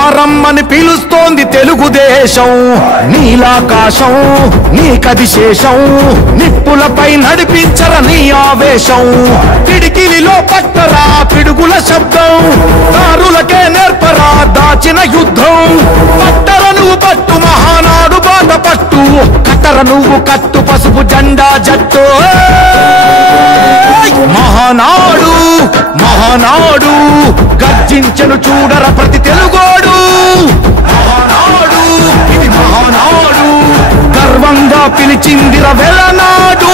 రారమ్మని పిలుస్తోంది తెలుగుదేశం నీలాకాశం నీకది శేషం నిప్పులపై నడిపించర నీ ఆవేశం పిడికిలిలో పట్టరా పిడుగుల శబ్దం దారులకే నేర్పరా దాచిన యుద్ధం పట్టర నువ్వు పట్టు మహానాడు బాట పట్టు కట్టర నువ్వు కట్టు పసుపు జెండా జట్టు మహానాడు మహానాడు గర్జించను చూడర ప్రతి తెలుగోడు మహానాడు ఇది మహానాడు గర్వంగా పిలిచిందిర వెలనాడు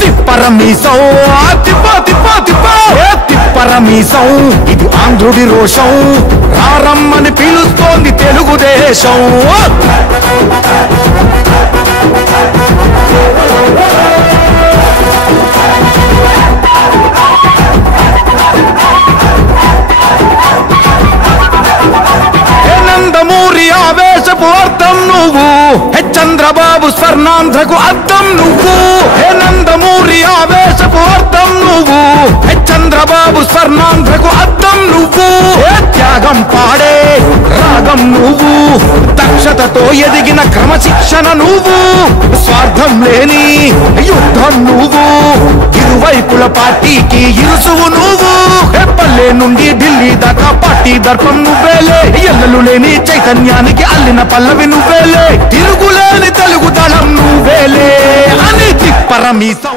తిప్పరమీసం తిప్పరమీసం ఇది ఆంధ్రుడి రోషం రారమ్మని పిలుస్తోంది తెలుగుదేశం నందమూరి ఆవేశపు అర్థం నువ్వు చంద్రబాబు స్వర్ణాంధ్రకు అర్థం నువ్వు నందమూరి ఆవేశపు అర్థం నువ్వు చంద్రబాబు స్వర్ణాంధ్రకు అర్థం నువ్వు త్యాగం పాడే రాగం నువ్వు దక్షతతో ఎదిగిన క్రమశిక్షణ నువ్వు స్వార్థం లేని యుద్ధం నువ్వు ఇరువైపుల పార్టీకి ఇరుసువు నువ్వు పల్లె నుండి ఢిల్లీ దాకా పార్టీ దర్పం నువ్వేలే ఎల్లలు లేని చైతన్యానికి అల్లిన పల్లవి నువ్వేలే తిరుగులేని తెలుగు దళం నువ్వేలే అని తిప్పరమీసం